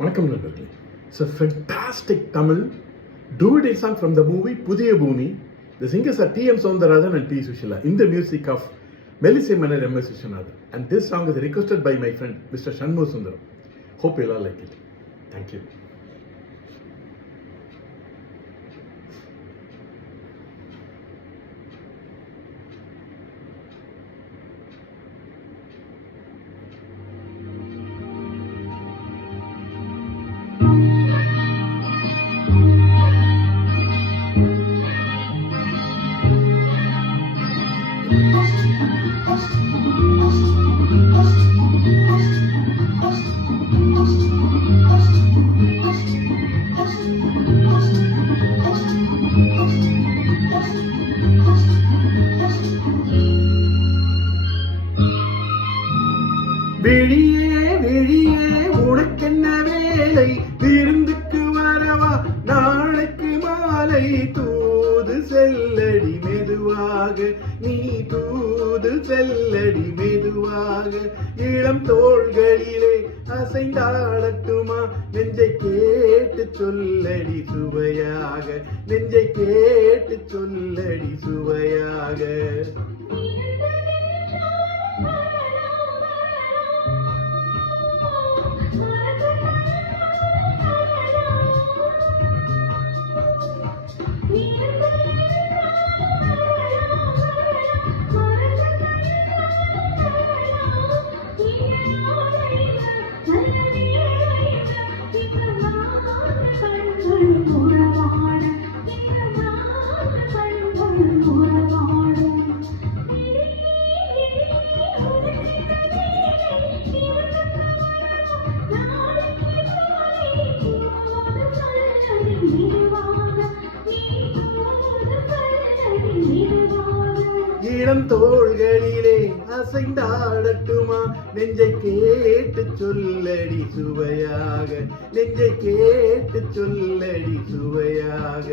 வணக்கம் நண்பர்களே. It's a fantastic Tamil duet song from the movie Pudhiya Bhoomi. The singers are T.M. Soundararajan and P. Sushila in the music of Melissy Manner M.S. Vishwanathan. And this song is requested by my friend Mr. Shanmugha Sundaram. Hope you all like it. Thank you. விழியே விழியே உனக்கென்ன வேலை, விருந்துக்கு வரவா நாளைக்கு மாலை, தூது செல்லடி மெதுவாக, நீ தூது செல்லடி மெதுவாக, இளம் தோள்களிலே அசைந்தாடட்டுமா, நெஞ்சை கேட்டு சொல்லடி சுவையாக, நெஞ்சை கேட்டு சொல்லடி சுவையாக. இளம் தோள்களிலே அசைந்தாடட்டுமா, நெஞ்சை கேட்டு சொல்லடி சுவையாக, நெஞ்சை கேட்டு சொல்லடி சுவையாக.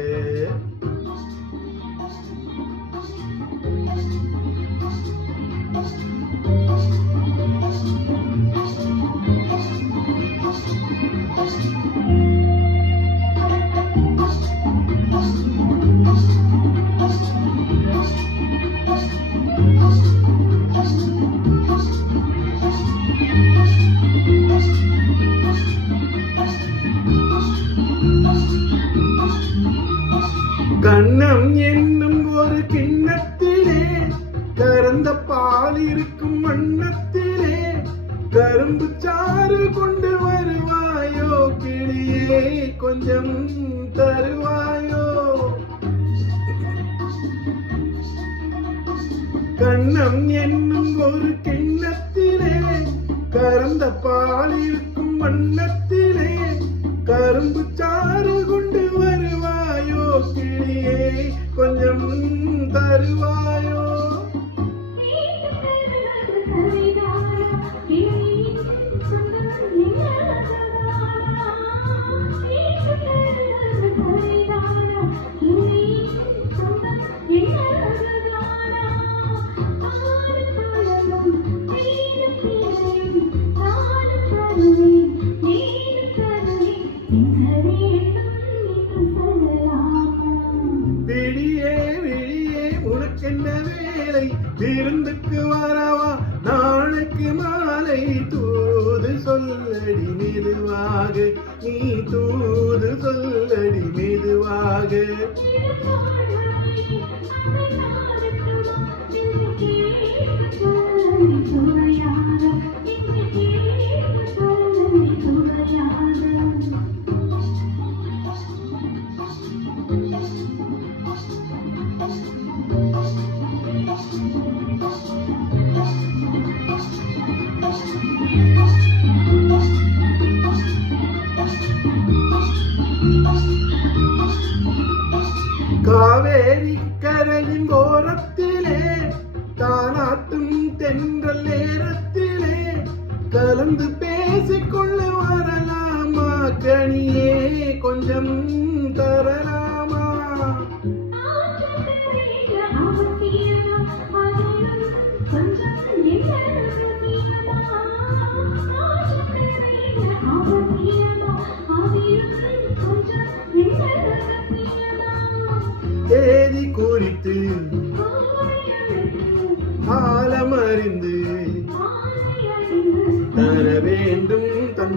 கண்ணம் என்னும் ஒரு கிண்ணத்திலே கறந்த பால் இருக்கும் வண்ணத்திலே, கரும்பு சாறு கொண்டு வருவாயோ கிளியே, கொஞ்சம் தருவாயோ. கண்ணம் என்னும் ஒரு கிண்ணத்திலே கறந்த பால் இருக்கும் வண்ணத்திலே, கரும்பு சாறு கொண்டு வருவாயோ கிளியே, கொஞ்சம் தருவாயோ. விழியே விழியே உனக்கென்ன வேலை, விருந்துக்கு வரவா நாளைக்கு மாலை, தூது சொல்லடி மெதுவாக, நீ தூது சொல்லடி மெதுவாக. காவேரி கரையின் ஓரத்திலே தானாட்டும் தென்றல் நேரத்திலே, கலந்து பேசிக்கொள்ள வரலாமா கனியே, கொஞ்சம் தரலாமா.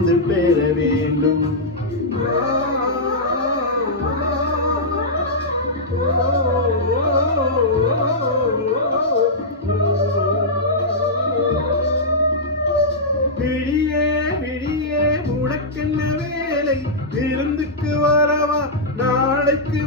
வந்து பெற வேண்டும். விழியே விழியே உனக்கென்ன வேலை, விருந்துக்கு வரவா நாளைக்கு